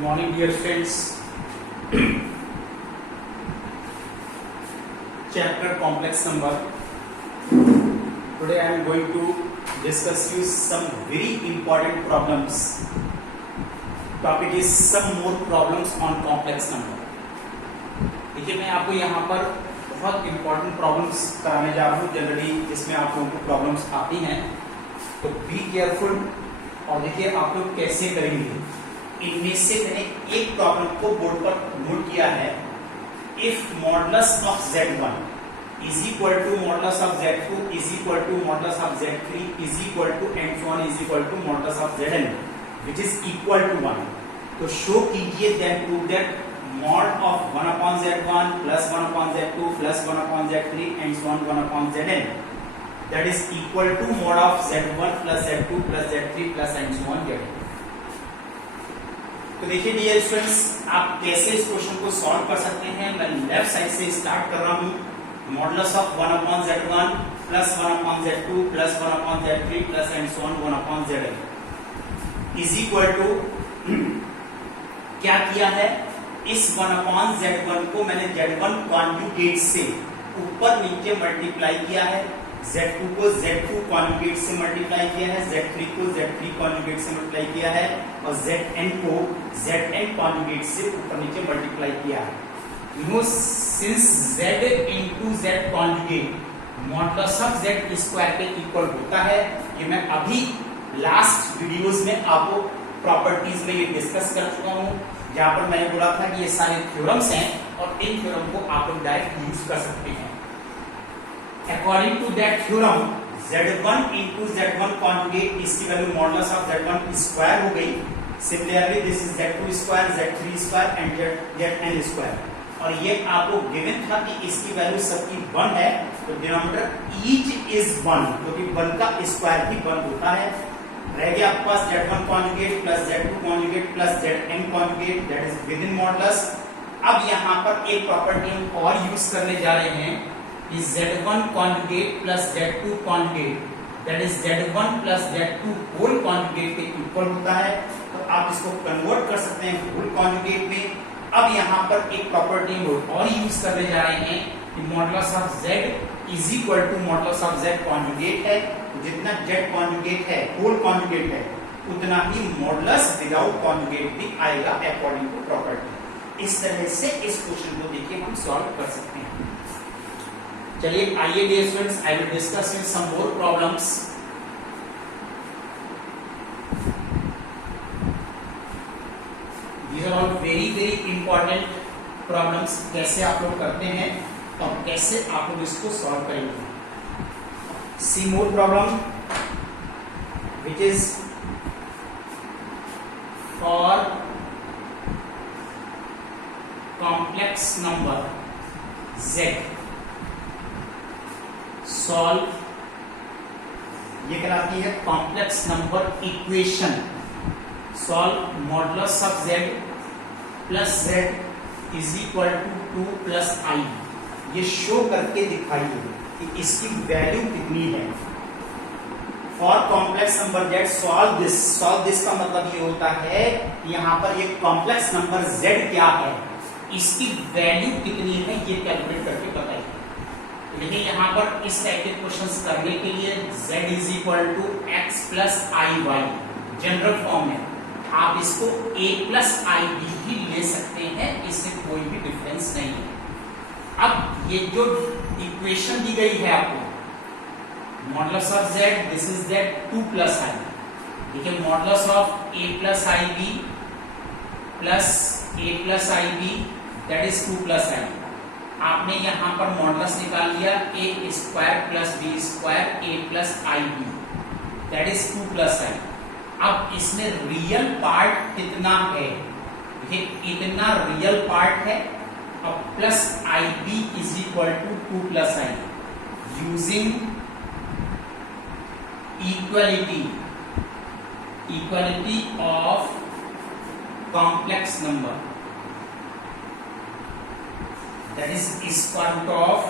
Good morning, dear friends. Chapter complex number. Today I am going to discuss you some very important problems. Topic is some more problems on complex number. देखिए मैं आपको यहाँ पर बहुत important problems कराने जा रहा हूँ. जनरली जिसमें आप लोगों को प्रॉब्लम्स आती हैं, तो बी केयरफुल और देखिए आप लोग कैसे करेंगे. इनमें से मैंने एक प्रॉब्लम को बोर्ड पर नोट किया है. If modulus of Z1 is equal to modulus of Z2 is equal to modulus of Z3 is equal to and so on is equal to modulus of Zn which is equal to 1. तो show कीजिए then prove that mod of 1 upon Z1 plus 1 upon Z2 plus 1 upon Z3 and so on 1 upon Zn that is equal to mod of Z1 plus Z2 plus Z3 plus and so on Zn. तो देखिए dear students, आप कैसे इस question को solve कर सकते हैं. मैं लेफ्ट साइड से स्टार्ट कर रहा हूं. Modulus of 1 upon Z1 plus 1 upon Z2 plus 1 upon Z3 plus and so on 1 upon Zn is equal to क्या किया है. इस 1 अपॉन Z1 को मैंने Z1 कॉन्जुगेट से ऊपर नीचे मल्टीप्लाई किया है. Z2 को Z2 कॉन्जुगेट से मल्टीप्लाई किया है. Z3 को Z3 कॉन्जुगेट से मल्टीप्लाई किया है और Zn को Zn कॉन्जुगेट से ऊपर नीचे मल्टीप्लाई किया है. No since Z into Z conjugate modulus of Z square के इक्वल होता है. ये मैं अभी लास्ट वीडियोस में आपको प्रॉपर्टीज में ये डिस्कस कर चुका हूं, जहां पर मैंने बोला था कि ये सारे थ्योरम्स हैं और इन थ्योरम को आप लोग डायरेक्ट यूज कर सकते हैं. According to that theorem, Z1 into Z1 conjugate इसकी value modulus of Z1 square हो गई. Similarly this is Z2 square, Z3 square and Zn square. और ये आपको गिवन था कि इसकी वैल्यू सबकी 1 है, तो डिनोमिनेटर ईच इज 1, क्योंकि 1 का स्क्वायर भी 1 होता है. रह गया आपके पास Z1 conjugate plus Z2 conjugate plus Zn conjugate that is with in modulus. अब यहाँ पर एक प्रॉपर्टी हम और यूज करने जा रहे हैं is Z1 conjugate plus Z2 conjugate that is Z1 plus Z2 whole conjugate के इक्वल होता है. तो आप इसको कन्वर्ट कर सकते हैं whole conjugate में. अब यहाँ पर एक प्रॉपर्टी हम और यूज करने जा रहे हैं कि modulus of Z is equal to modulus of Z conjugate है. जितना Z conjugate है whole conjugate है उतना ही मॉडुलस विदाउट conjugate भी आएगा अकॉर्डिंग टू प्रॉपर्टी. इस तरह से इस क्वेश्चन को देखिए हम सॉल्व कर सकते हैं. चलिए आइए dear students, I will discuss with some more problems. These are all very very important problems. कैसे आप लोग करते हैं और कैसे आप लोग इसको सॉल्व करेंगे. See more problem which is for complex number Z. Solve ये कहलाती है complex number equation. Solve modulus of Z plus Z is equal to 2 plus i. ये शो करके दिखाइए कि इसकी वैल्यू कितनी है. For complex number Z solve this. Solve this का मतलब ये होता है कि यहाँ पर ये कॉम्प्लेक्स नंबर Z क्या है, इसकी वैल्यू कितनी है, ये कैलकुलेट करके बताइए. लेकिन यहाँ पर इस टाइप के क्वेश्चंस करने के लिए Z is equal to x plus i y general form में. आप इसको a प्लस आई बी भी ले सकते हैं, इससे कोई भी डिफरेंस नहीं है. अब ये जो इक्वेशन दी गई है आपको modulus of Z this is Z 2 plus i. देखिए modulus of a plus i b plus a plus i b that is 2 plus i. आपने यहां पर मॉडुलस निकाल लिया a square plus b square a plus i b that is 2 plus i. अब इसमें real part कितना है, ये इतना रियल पार्ट है. अब plus i b is equal to 2 plus i. Using equality of complex number that is square root of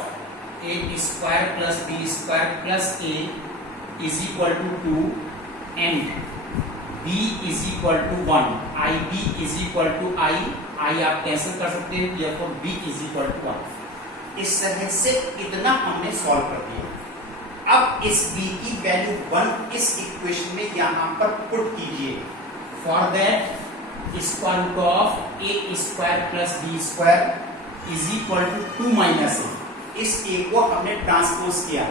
a square plus b square plus a is equal to 2 and b is equal to 1, i b is equal to i आप cancel कर सकते हैं, therefore b is equal to 1। इस तरह से इतना हमने solve कर दिया। अब इस b की वैल्यू 1 इस इक्वेशन में यहां पर पुट कीजिए। For that square root of a square plus b square is equal to 2 minus a, इस ए को हमने ट्रांसपोज किया।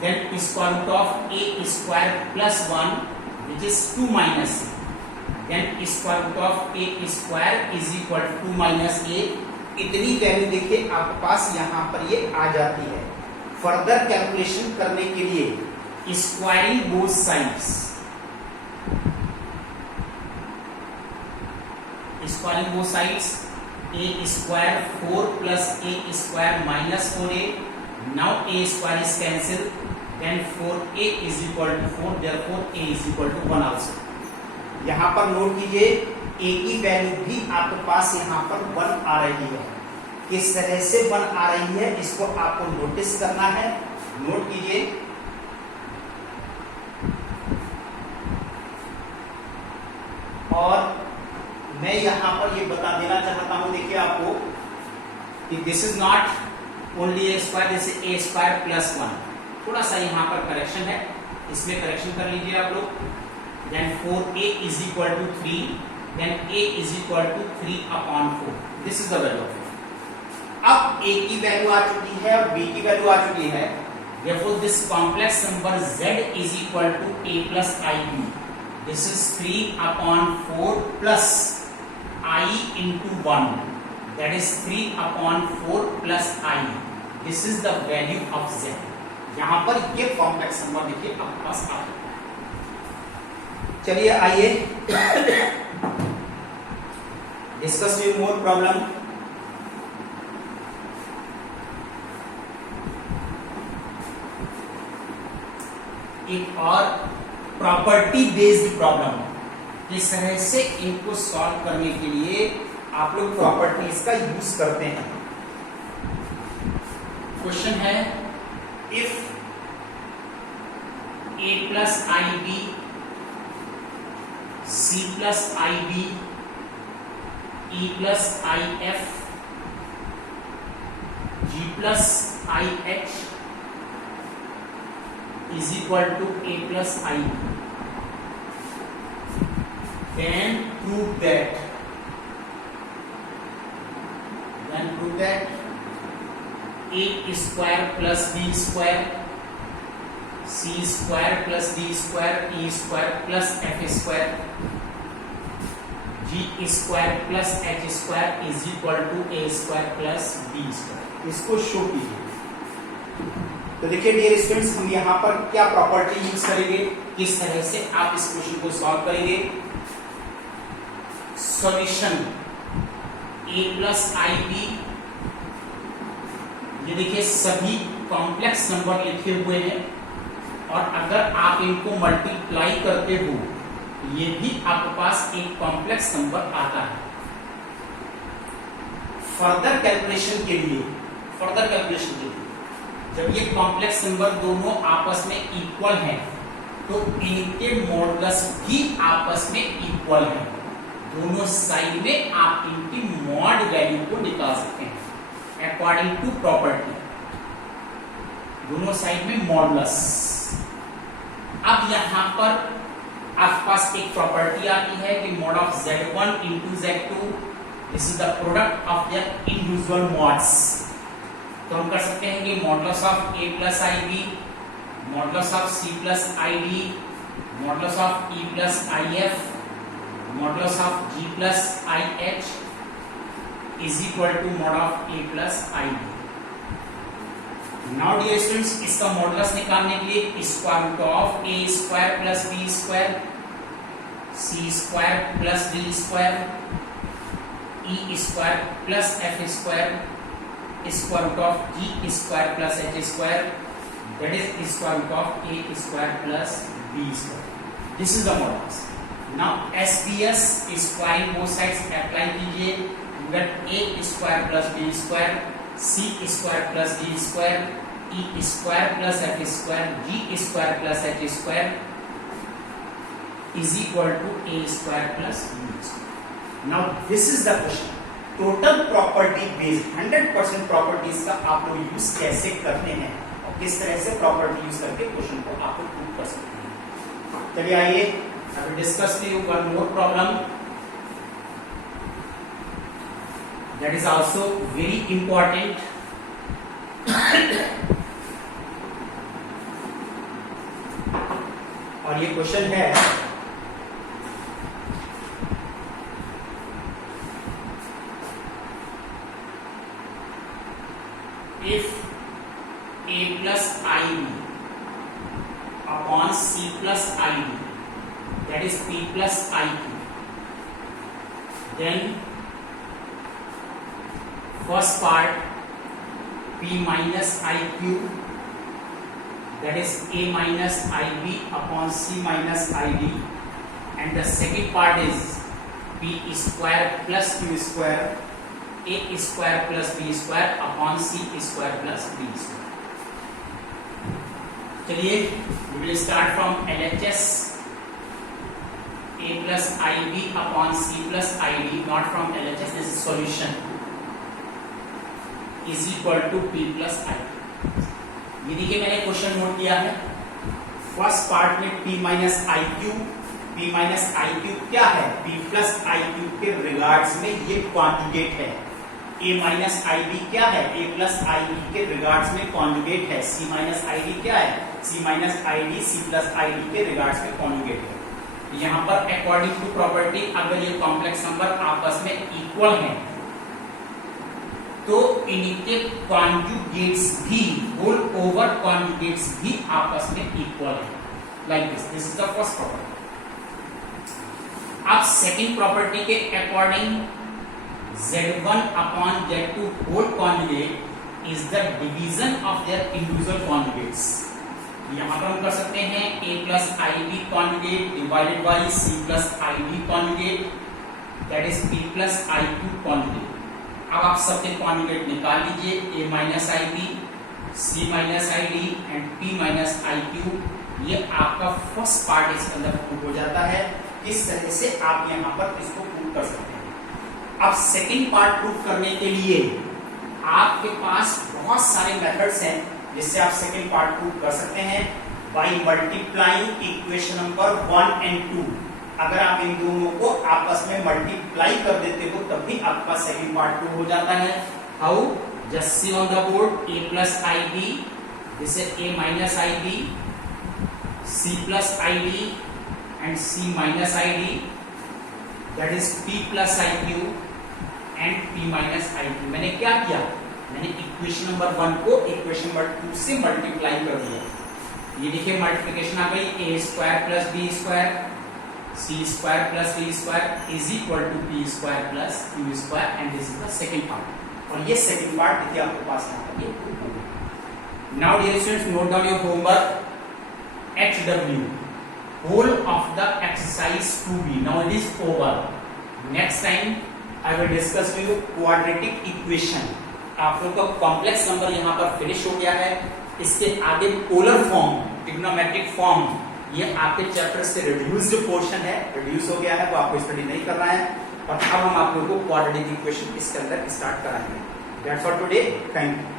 Then square root of a square plus 1 which is 2 minus a, then square root of a square is equal to 2 minus a. इतनी value देखिए आपके पास यहां पर ये आ जाती है। फर्दर कैलकुलेशन करने के लिए squaring both sides, squaring both sides, a square 4 plus a square minus 4a, now a square is cancel, then 4a is equal to 4, therefore a is equal to 1 also. यहां पर note कीजिए a की value भी आपके पास यहां पर 1 आ रही है। किस तरह से 1 आ रही है इसको आपको नोटिस करना है। नोट कीजिए, और मैं यहां पर ये बता देना चाहता हूं, देखिए आपको कि this is not only A square, this is a square plus 1। थोड़ा सा यहां पर करेक्शन है, इसमें करेक्शन कर लीजिए आप लोग। Then 4a is equal to 3, then a is equal to 3/4, this is the value of it। अब a की वैल्यू आ चुकी है और b की वैल्यू आ चुकी है, therefore this complex number z is equal to a plus ib, this is 3/4 plus I into 1, that is 3/4 plus I, this is the value of z। यहां पर ये कॉम्प्लेक्स नंबर देखिए आपके पास आ गया। चलिए आइए डिस्कस विद मोर प्रॉब्लम। एक और प्रॉपर्टी बेस्ड प्रॉब्लम, किस तरह से इनको सॉल्व करने के लिए आप लोग प्रॉपर्टीज का यूज करते हैं। क्वेश्चन है, if a plus i b, c plus i b, e plus i f, g plus i h is equal to a plus I, then prove that a square plus b square, c square plus d square, e square plus f square, g square plus h square is equal to a square plus b square। इसको show कीजिए। तो देखिए dear students, हम यहाँ पर क्या property use करेंगे, किस तरह से आप इस क्वेश्चन को सॉल्व करेंगे। Solution a plus i b, ये देखिए सभी कॉम्प्लेक्स नंबर लिखे हुए हैं, और अगर आप इनको मल्टीप्लाई करते हो ये भी आपके पास एक कॉम्प्लेक्स नंबर आता है। फर्दर कैलकुलेशन के लिए जब ये कॉम्प्लेक्स नंबर दोनों आपस में इक्वल हैं तो इनके मॉडुलस भी आपस में इक्वल है। दोनों साइड में आप इनकी मॉड वैल्यू को निकाल सकते हैं अकॉर्डिंग टू प्रॉपर्टी, दोनों साइड में मॉडुलस। अब यहां पर आपके पास एक प्रॉपर्टी आती है कि mod of z1 into z2, this is the product of the individual mods. तो हम कर सकते हैं कि modulus of a plus i b, modulus of c plus i d, modulus of e plus i f, modulus of g plus i h is equal to mod of a plus i b. Now dear students, इसका modulus निकालने के लिए square root of a square plus b square, c square plus d square, e square plus f square, square root of g square plus h square, that is square root of a square plus b square. This is the modulus. Now SBS squaring both sides apply कीजिए, you get a square plus b square, c square plus d square, e square plus f square, g square plus h square is equal to a square plus b square. Now this is the question, total property based 100% properties का आप लोग use कैसे करते हैं और किस तरह से प्रॉपर्टी यूज करके क्वेश्चन को आप लोग प्रूव कर सकते हैं। चलिए आइए I will discuss to you one more problem that is also very important. और ये क्वेश्चन है if a plus ib upon c plus id, that is p plus iq, then first part p minus iq, that is a minus ib upon c minus id, and the second part is p square plus q square a square plus b square upon c square plus b square। चलिए we will start from LHS, a plus ib upon c plus id, not from LHS, this is solution, is equal to p plus id। ये देखिए मैंने question note किया है। First part में p minus I Q क्या है, p plus I Q के regards में ये कॉन्जुगेट है। a माइनस आई बी क्या है, a प्लस आई बी के रिगार्ड्स में कॉन्जुगेट है। c माइनस आई डी क्या है, c minus i D c plus i D के रिगार्ड्स में कॉन्जुगेट है। यहाँ पर अकॉर्डिंग टू प्रॉपर्टी अगर ये कॉम्प्लेक्स नंबर आपस में इक्वल हैं तो इनके कॉन्जुगेट्स भी, होल ओवर कॉन्जुगेट्स भी आपस में इक्वल है, like this is the first property. अब सेकंड प्रॉपर्टी के according Z1 upon Z2 whole conjugate is the division of their individual conjugates। यहाँ पर हम कर सकते हैं a plus ib conjugate divided by c plus id conjugate, that is p plus iq conjugate। अब आप सबके conjugate निकाल लीजिए, a minus ib, c minus id and p minus iq। ये आपका फर्स्ट पार्ट इसके अंदर प्रूव हो जाता है। इस तरह से आप यहाँ पर इसको प्रूव कर सकते हैं। अब सेकंड पार्ट प्रूव करने के लिए आपके पास बहुत सारे मेथड्स हैं जिससे आप सेकंड पार्ट प्रूव कर सकते हैं by multiplying equation number 1 and 2। अगर आप इन दोनों को आपस में मल्टीप्लाई कर देते हो तब भी आपका सेकंड पार्ट प्रूव हो जाता है। How, just see on the board, a plus i b, this is a minus i b, c plus i d and c minus i d, that is p plus iq and p minus iq। मैंने क्या किया, मैंने equation number 1 को equation number 2 से multiply कर दिया। ये देखिए मल्टीप्लिकेशन आ गई, a square plus b square c square plus d square is equal to p square plus q square, and this is the second part. और ये सेकंड पार्ट देखिए आपके पास यहाँ पर ये। Now dear students, note down your homework HW, whole of the exercise 2b। now it is over। next time I will discuss with you quadratic equation। आप लोग का कॉम्प्लेक्स नंबर यहाँ पर फिनिश हो गया है। इसके आगे पोलर फॉर्म, ट्रिग्नोमेट्रिक फॉर्म, ये आपके चैप्टर से रिड्यूस्ड पोर्शन है, रिड्यूस हो गया है, तो आपको स्टडी नहीं करना है। और अब हम आप लोगों को क्वाड्रेटिक इक्वेशन इसके अंदर स्टार्ट कराएंगे। That's for today, thank you.